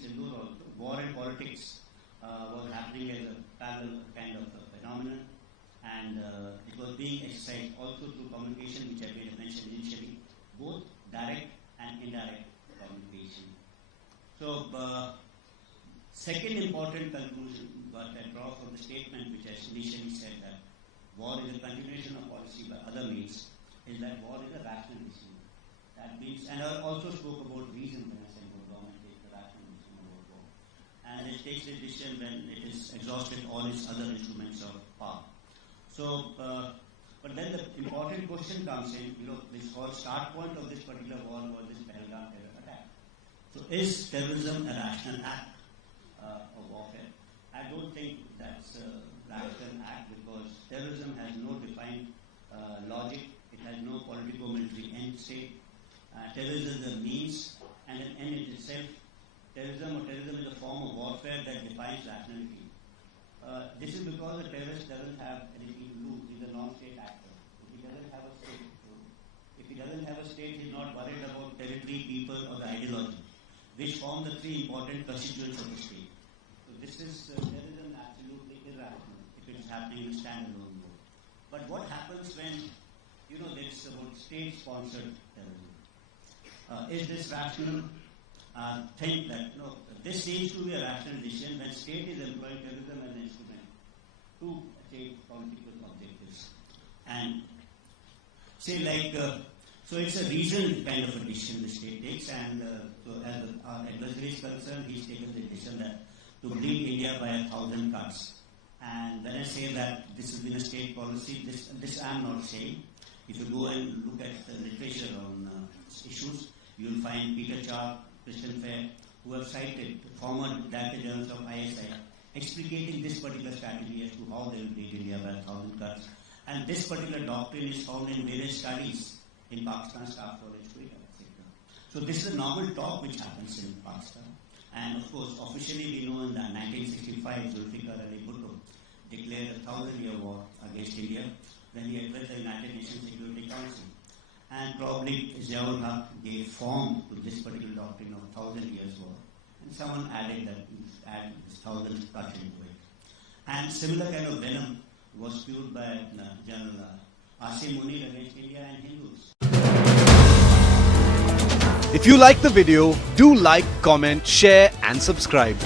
Sindhu also, war and politics was happening as a parallel kind of a phenomenon, and it was being exercised also through communication, which I mentioned initially, both direct and indirect communication. So, second important conclusion that I draw from the statement which I initially said, that war is a continuation of policy by other means, is that war is a rational decision. That means, and I also spoke about reason when I said about government takes the rational decision about war. And it takes a decision when it is exhausted all its other instruments of power. So, but then the important question comes in, this whole start point of this particular war was this Pahalgam terror attack. So is terrorism a rational act of warfare? I don't think that's a rational act, because terrorism has no defined logic, it has no political-military end state. Terrorism is a means and an end in itself. Terrorism is a form of warfare that defines rationality. This is because the terrorist doesn't have anything to lose. He's a non-state actor. If he doesn't have a state, he's not worried about territory, people, or the ideology, which form the three important constituents of the state. So this is terrorism absolutely irrational if it is happening in a standalone mode. But what happens when there's about state-sponsored terrorism? Is this rational? Think that this seems to be a rational decision when state is employing terrorism as an instrument to achieve political objectives. And say so it's a reasoned kind of a decision the state takes, and so as our adversary is concerned, he's taken the decision that to bleed India by 1,000 cuts. And when I say that this has been a state policy, this I'm not saying. If you go and look at the literature on issues, you will find Peter Charp, Christian Fair, who have cited former director generals of ISI, explicating this particular strategy as to how they will beat India by 1,000 cuts. And this particular doctrine is found in various studies in Pakistan Staff College, Twitter, etc. So this is a normal talk which happens in Pakistan. And of course, officially we know in the 1965, Zulfikar and Bhutto declared a 1,000-year war against India when he addressed the United Nations Security Council. And probably Ziaul Haq gave form to this particular doctrine of 1,000 years war. And someone added this 1,000 cut into it. And similar kind of venom was fueled by General Asim Munir against India and Hindus. If you like the video, do like, comment, share and subscribe.